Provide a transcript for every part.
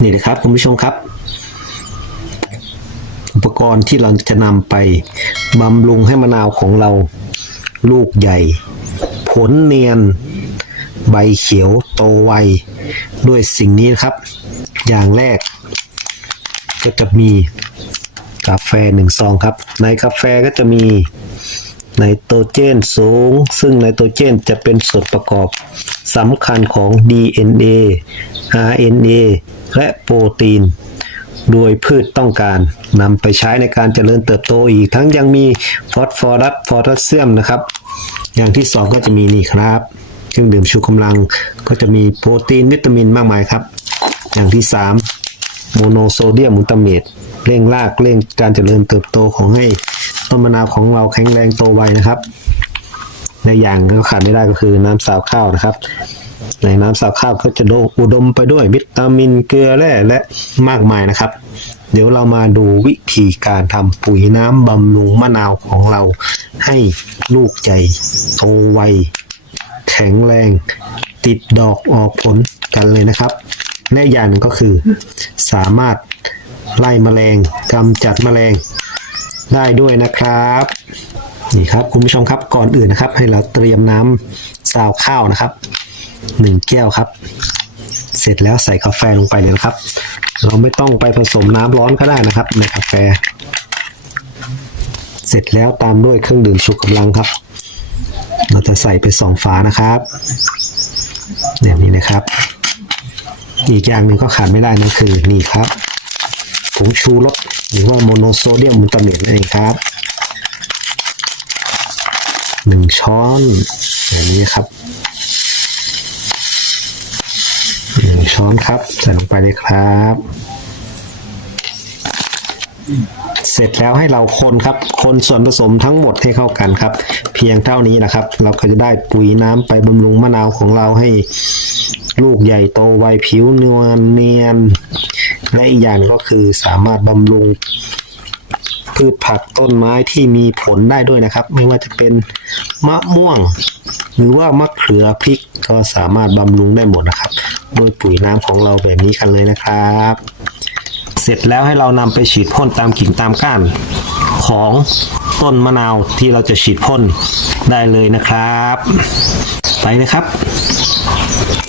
เลยครับคุณผู้ชมครับ อุปกรณ์ที่เราจะนำไปบำรุงให้มะนาวของเราลูกใหญ่ ผลเนียน ใบเขียวโตไว ด้วยสิ่งนี้นครับ อย่างแรก ก็จะมีกาแฟหนึ่งซองครับ ในกาแฟก็จะมี ไนโตรเจนสูง ซึ่งไนโตรเจนจะเป็นส่วนประกอบสำคัญของ DNA RNA และโปรตีน โดยพืชต้องการนำไปใช้ในการเจริญเติบโตอีกทั้งยังมีฟอสฟอรัสโพแทสเซียมนะครับ อย่างที่สองก็จะมีนี่ครับเครื่องดื่มชูกำลังก็จะมีโปรตีนวิตามินมากมายครับ อย่างที่สามโมโนโซเดียมมูตาเมตเร่งรากเร่งการเจริญเติบโตของให้ ต้นมะนาวของเราแข็งแรงโตไวนะครับในอย่างที่ขาดไม่ได้ก็คือน้ำสาวข้าวนะครับ ในน้ำสาวข้าวก็จะอุดมไปด้วยวิตามินเกลือแร่และมากมายนะครับ เดี๋ยวเรามาดูวิธีการทำปุ๋ยน้ำบำรุงมะนาวของเรา ให้ลูกใหญ่โตไวแข็งแรง ติดดอกออกผลกันเลยนะครับและอย่างหนึ่งก็คือ สามารถไล่แมลงกำจัดแมลง ได้ด้วยนะครับนี่ครับคุณผู้ชมครับก่อนอื่นนะครับ ให้เราเตรียมน้ำซาวข้าวนะครับหนึ่งแก้วครับ เสร็จแล้วใส่กาแฟลงไปเลยนะครับ เราไม่ต้องไปผสมน้ำร้อนก็ได้นะครับ ในกาแฟ เสร็จแล้วตามด้วยเครื่องดื่มชูกำลังครับ เราจะใส่ไปสองฝานะครับแบบนี้นะครับ อีกอย่างหนึ่งก็ขาดไม่ได้นั่นคือนี่ครับผงชูรส หรือว่าโมโนโซเดียมมูตาเมตนั่นเองครับหนึ่งช้อนแบบนี้ครับหนึ่งช้อนครับใส่ลงไปเลยครับ เสร็จแล้วให้เราคนครับ คนส่วนผสมทั้งหมดให้เข้ากันครับ เพียงเท่านี้นะครับ เราก็จะได้ปุ๋ยน้ำไปบำรุงมะนาวของเราให้ลูกใหญ่โตไวผิวนวลเนียน และอีกอย่างก็คือสามารถบำรุงพืชผักต้นไม้ที่มีผลได้ด้วยนะครับ ไม่ว่าจะเป็นมะม่วง หรือว่ามะเขือพริกก็สามารถบำรุงได้หมดนะครับ โดยปุ๋ยน้ำของเราแบบนี้กันเลยนะครับ เสร็จแล้วให้เรานำไปฉีดพ่นตามกิ่งตามก้านของต้นมะนาวที่เราจะฉีดพ่นได้เลยนะครับ ไปนะครับ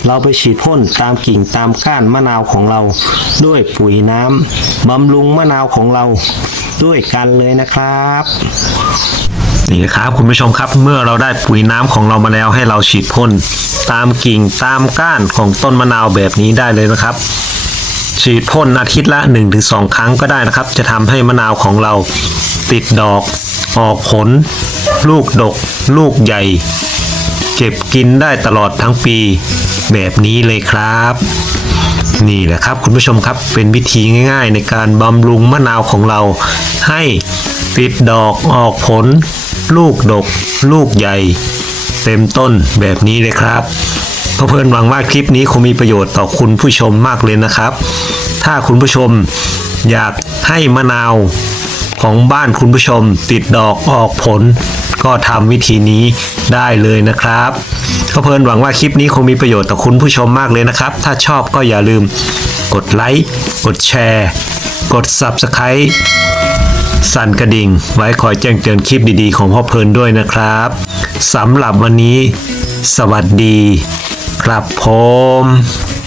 เราไปฉีดพ่นตามกิ่งตามก้านมะนาวของเรา ด้วยปุ๋ยน้ำบำรุงมะนาวของเราด้วยกันเลยนะครับนี่ครับคุณผู้ชมครับเมื่อเราได้ปุ๋ยน้ำของเรามาแล้วให้เราฉีดพ่นตามกิ่งตามก้านของต้นมะนาวแบบนี้ได้เลยนะครับ ฉีดพ่นอาทิตย์ละ 1-2 ครั้งก็ได้นะครับ จะทำให้มะนาวของเราติดดอก ออกผล ลูกดก ลูกใหญ่ เก็บกินได้ตลอดทั้งปีแบบนี้เลยครับ นี่แหละครับคุณผู้ชมครับเป็นวิธีง่าย ๆ ในการบำรุงมะนาวของเรา ให้ติดดอกออกผล ลูกดก ลูกใหญ่ เต็มต้นแบบนี้เลยครับเพื่อนหวังว่าคลิปนี้คงมีประโยชน์ต่อคุณผู้ชมมากเลยนะครับ ถ้าคุณผู้ชมอยากให้มะนาว ของบ้านคุณผู้ชมติดดอกออกผล ก็ทำวิธีนี้ได้เลยนะครับก็เพลินหวังว่าคลิปนี้คงมีประโยชน์ต่อคุณผู้ชมมากเลยนะครับ ถ้าชอบก็อย่าลืมกดไลค์กดแชร์ กด Subscribe สั่นกระดิ่ง ไว้คอยแจ้งเตือนคลิปดีๆ ของพ่อเพลินด้วยนะครับสำหรับวันนี้ สวัสดี ครับผม